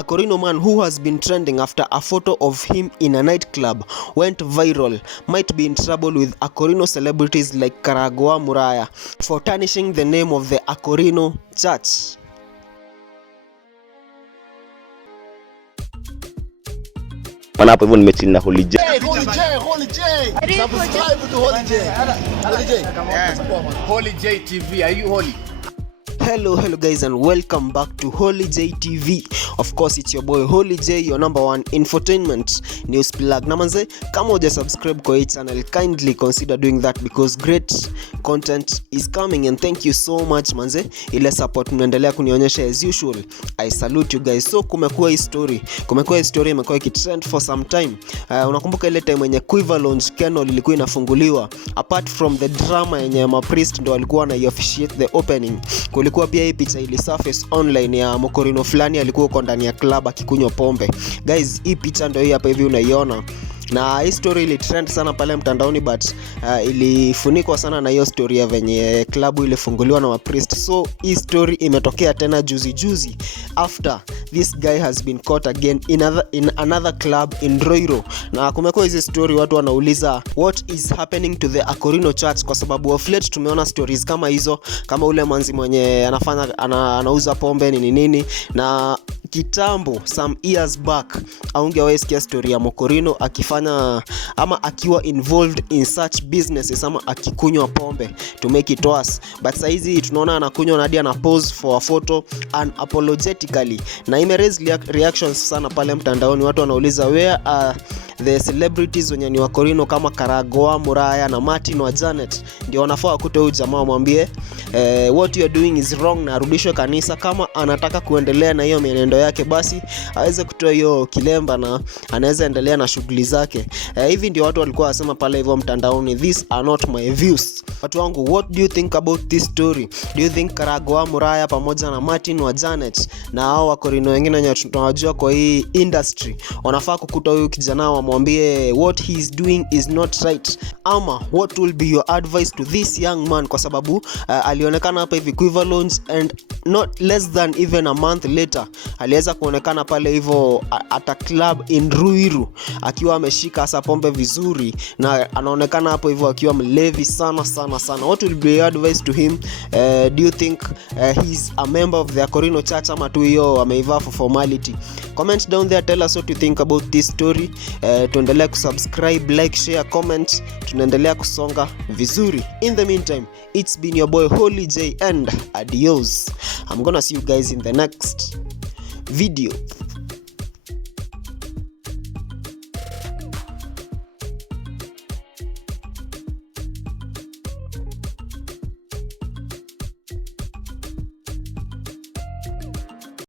Akorino man who has been trending after a photo of him in a nightclub went viral might be in trouble with Akorino celebrities like Karangu Muraya for tarnishing the name of the Akorino church. Hapo hivyo nimechini na Holy J. Subscribe to Holy J TV. Are you holy? Hello guys, and welcome back to Holy J TV. Of course, it's your boy Holy J, your number one infotainment news plug. Na manze, kama uja subscribe kwa hii channel, kindly consider doing that because great content is coming, and thank you so much manze. Ile support mnaendelea kunionyesha as usual. I salute you guys. So kumekuwa hii story imekuwa ikitrend for some time. Unakumbuka ile time yenye Quiver Lounge Kennel ilikuwa inafunguliwa. Apart from the drama yenye priest ndo walikuwa na officiate the opening, kulikuwa pia hii picha ili surface online ya Akorino fulani alikuwa uko ndani ya club akikunywa pombe. Guys, hii picha ndio hii hapa hivi unaiona. Na hii story ili trend sana pale mtandaoni, but ilifunikwa sana na hiyo story ya venye club ilifunguliwa na priest. So hii story imetokea tena juzi after this guy has been caught again in another club in Roiro. Na kumekuwa hizi story watu wanauliza what is happening to the Akorino church, kwa sababu of late tumeona stories kama hizo, kama ule manzi mwenye anauza pombe nini. Na kitambo some years back aungewahi sikia story ya Akorino akifanya ama akiwa involved in such businesses ama akikunywa pombe to make it worse. But saizi tunaona anakunywa na hadi ana pose for a photo unapologetically, na ime-raise reactions sana pale mtandaoni. Watu wanauliza where are the celebrities wenye ni Akorino kama Karangu, Muraya na Martin wa Janet. Ndio wanafaa kute huyu jamaa wamwambie what you are doing is wrong na arudishwe kanisa. Kama anataka kuendelea na hiyo mienendo yake, basi aweze kutoa hiyo Kilemba na anaweza endelea na shughuli zake. Hivi ndio watu walikuwa wasema pale hivyo mtandaoni. These are not my views. Watu wangu, what do you think about this story? Do you think Karangu, Muraya pamoja na Martin wa Janet na hao Akorino wengine wenye tunawajua kwa hii industry wanafaa kukuta huyu kijana wamwambie what he is doing is not right, ama what will be your advice to this young man? Kwa sababu alionekana hapa hivi Quiver Lounge, and not less than even a month later aliweza kuonekana pale hivyo at a club in Ruiru akiwa ameshika hasa pombe vizuri, na anaonekana hapo hivyo akiwa mlevi sana. What will be your advice to him? Do you think he's a member of the Akorino church ama tu hiyo ameiva for formality? Comment down there, tell us what you think about this story. Tuendelea kusubscribe, like, share, comment. Tunaendelea kusonga vizuri. In the meantime, it's been your boy Holy J, and adios. I'm gonna see you guys in the next video.